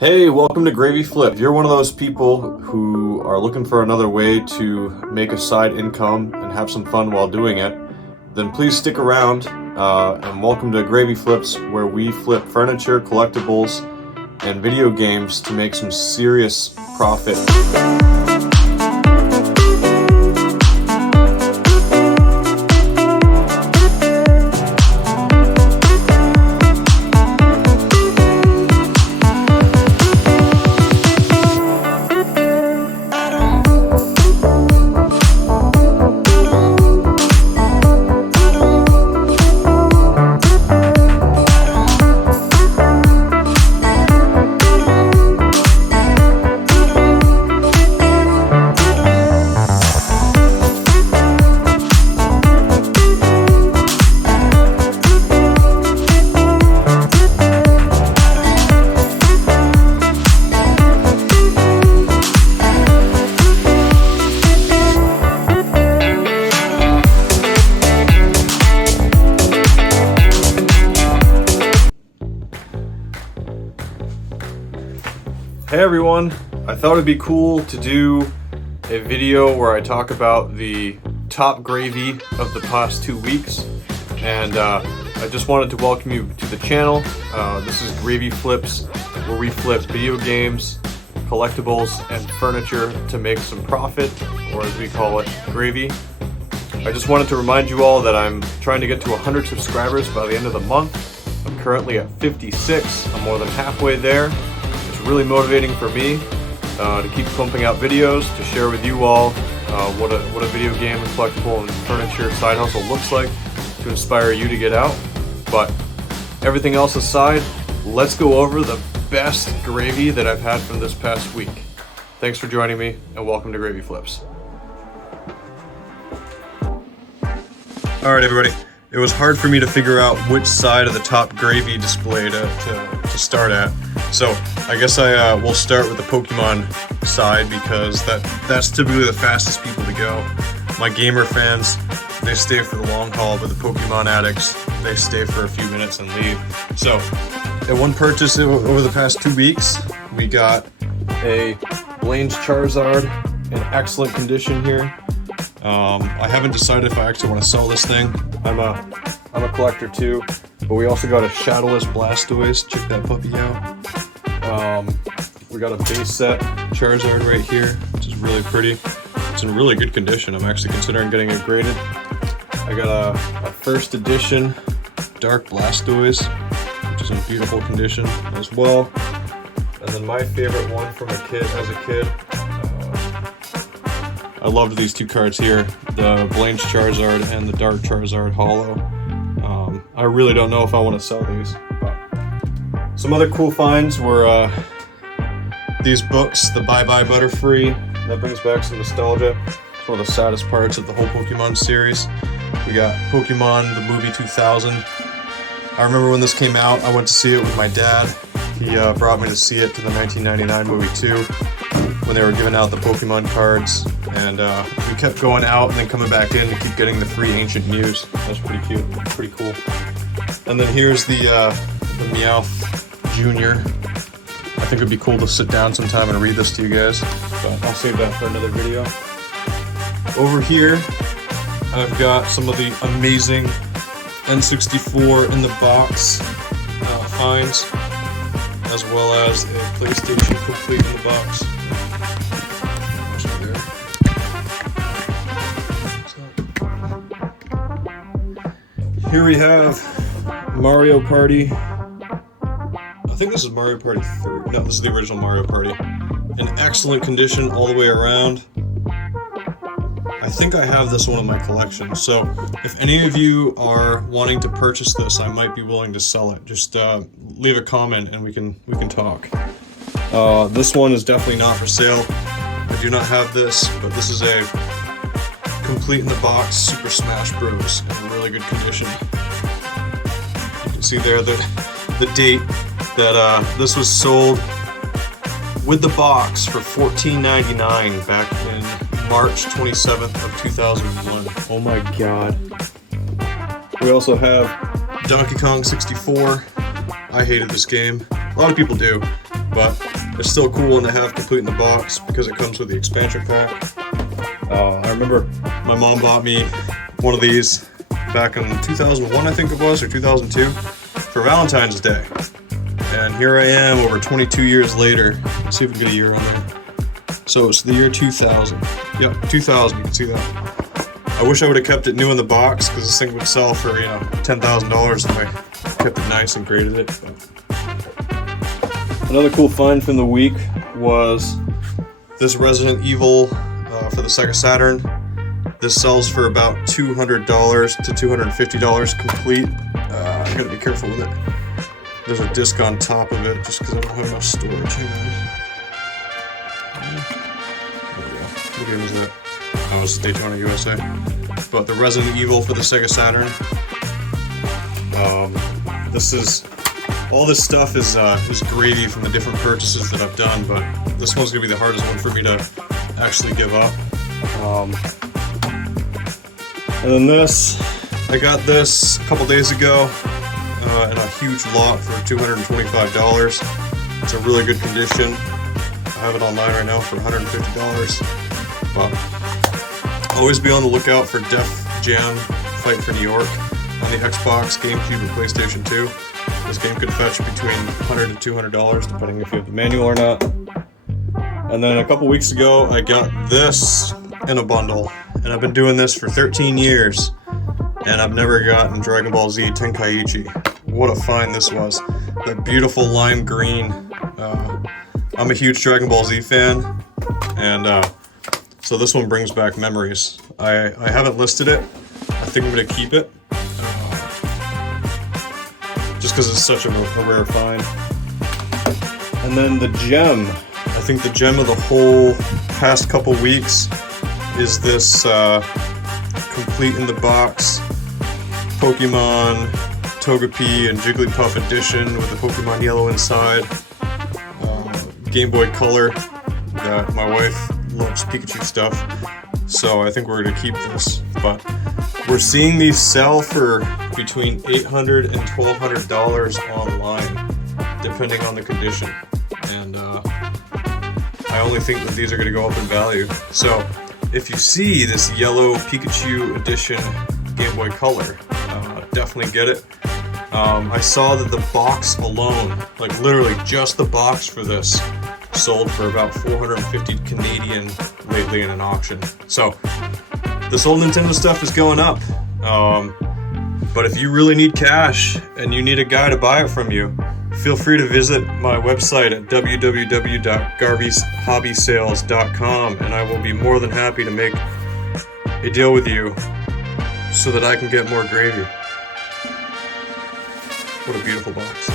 Hey, welcome to Gravy Flip. If you're one of those people who are looking for another way to make a side income and have some fun while doing it, then please stick around and welcome to Gravy Flips, where we flip furniture, collectibles, and video games to make some serious profit. Hey everyone, I thought it'd be cool to do a video where I talk about the top gravy of the past 2 weeks, and I just wanted to welcome you to the channel. This is Gravy Flips, where we flip video games, collectibles, and furniture to make some profit, or as we call it, gravy. I just wanted to remind you all that I'm trying to get to 100 subscribers by the end of the month. I'm currently at 56, I'm more than halfway there. Really motivating for me to keep pumping out videos, to share with you all what a video game and collectible and furniture side hustle looks like, to inspire you to get out. But everything else aside, let's go over the best gravy that I've had from this past week. Thanks for joining me, and welcome to Gravy Flips. Alright everybody, it was hard for me to figure out which side of the top gravy display to start at. So I guess I will start with the Pokemon side, because that's typically the fastest people to go. My gamer fans, they stay for the long haul, but the Pokemon addicts, they stay for a few minutes and leave. So at one purchase over the past 2 weeks, we got a Blaine's Charizard in excellent condition here. I haven't decided if I actually want to sell this thing. I'm a collector too, but we also got a Shadowless Blastoise. Check that puppy out. We got a base set Charizard right here, which is really pretty. It's in really good condition. I'm actually considering getting it graded. I got a first edition Dark Blastoise, which is in beautiful condition as well. And then my favorite one from as a kid. I loved these two cards here, the Blaine's Charizard and the Dark Charizard Holo. I really don't know if I want to sell these. But some other cool finds were these books, the Bye Bye Butterfree. That brings back some nostalgia. It's one of the saddest parts of the whole Pokemon series. We got Pokemon, the movie 2000. I remember when this came out, I went to see it with my dad. He brought me to see it to the 1999 movie too, when they were giving out the Pokemon cards, and we kept going out and then coming back in to keep getting the free Ancient Mews. That's pretty cute, pretty cool. And then here's the Meowth Junior. I think it'd be cool to sit down sometime and read this to you guys, but I'll save that for another video. Over here, I've got some of the amazing N64 in the box finds, as well as a PlayStation complete in the box. Here we have Mario Party. I think this is Mario Party 3. No, this is the original Mario Party. In excellent condition all the way around. I think I have this one in my collection, so if any of you are wanting to purchase this, I might be willing to sell it. Just leave a comment and we can talk. This one is definitely not for sale. I do not have this, but this is a complete in the box Super Smash Bros. In really good condition. You can see there the date that this was sold with the box for $14.99 back in March 27th of 2001. Oh my god. We also have Donkey Kong 64. I hated this game. A lot of people do, but It's still a cool one to have complete in the box because it comes with the expansion pack. I remember my mom bought me one of these back in 2001, I think it was, or 2002, for Valentine's Day. And here I am over 22 years later. Let's see if we can get a year on there. So it's the year 2000. Yep, 2000, you can see that. I wish I would have kept it new in the box because this thing would sell for, you know, $10,000 if I kept it nice and graded it. But another cool find from the week was this Resident Evil for the Sega Saturn. This sells for about $200 to $250 complete. I gotta be careful with it. There's a disc on top of it just because I don't have enough storage. There we go. What game is that? Oh, it's Daytona USA. But the Resident Evil for the Sega Saturn. All this stuff is gravy from the different purchases that I've done, but this one's gonna be the hardest one for me to actually give up. And then this, I got this a couple days ago in a huge lot for $225. It's a really good condition. I have it online right now for $150. But always be on the lookout for Def Jam Fight for New York on the Xbox, GameCube, and PlayStation 2. This game could fetch between $100 to $200 depending if you have the manual or not. And then a couple weeks ago I got this in a bundle, and I've been doing this for 13 years and I've never gotten Dragon Ball Z Tenkaichi. What a find this was. That beautiful lime green. I'm a huge Dragon Ball Z fan, and so this one brings back memories. I haven't listed it. I think I'm going to keep it. Just because it's such a rare find. And then the gem. I think the gem of the whole past couple weeks is this complete in the box Pokemon Togepi and Jigglypuff edition with the Pokemon Yellow inside. Game Boy Color. My wife loves Pikachu stuff, so I think we're going to keep this. But we're seeing these sell for between $800 and $1,200 online, depending on the condition. And I only think that these are going to go up in value. So if you see this yellow Pikachu edition Game Boy Color, definitely get it. I saw that the box alone, like literally just the box for this, sold for about 450 Canadian lately in an auction. So this old Nintendo stuff is going up. But if you really need cash and you need a guy to buy it from you, feel free to visit my website at www.garvyshobby.sales.com, and I will be more than happy to make a deal with you so that I can get more gravy. What a beautiful box.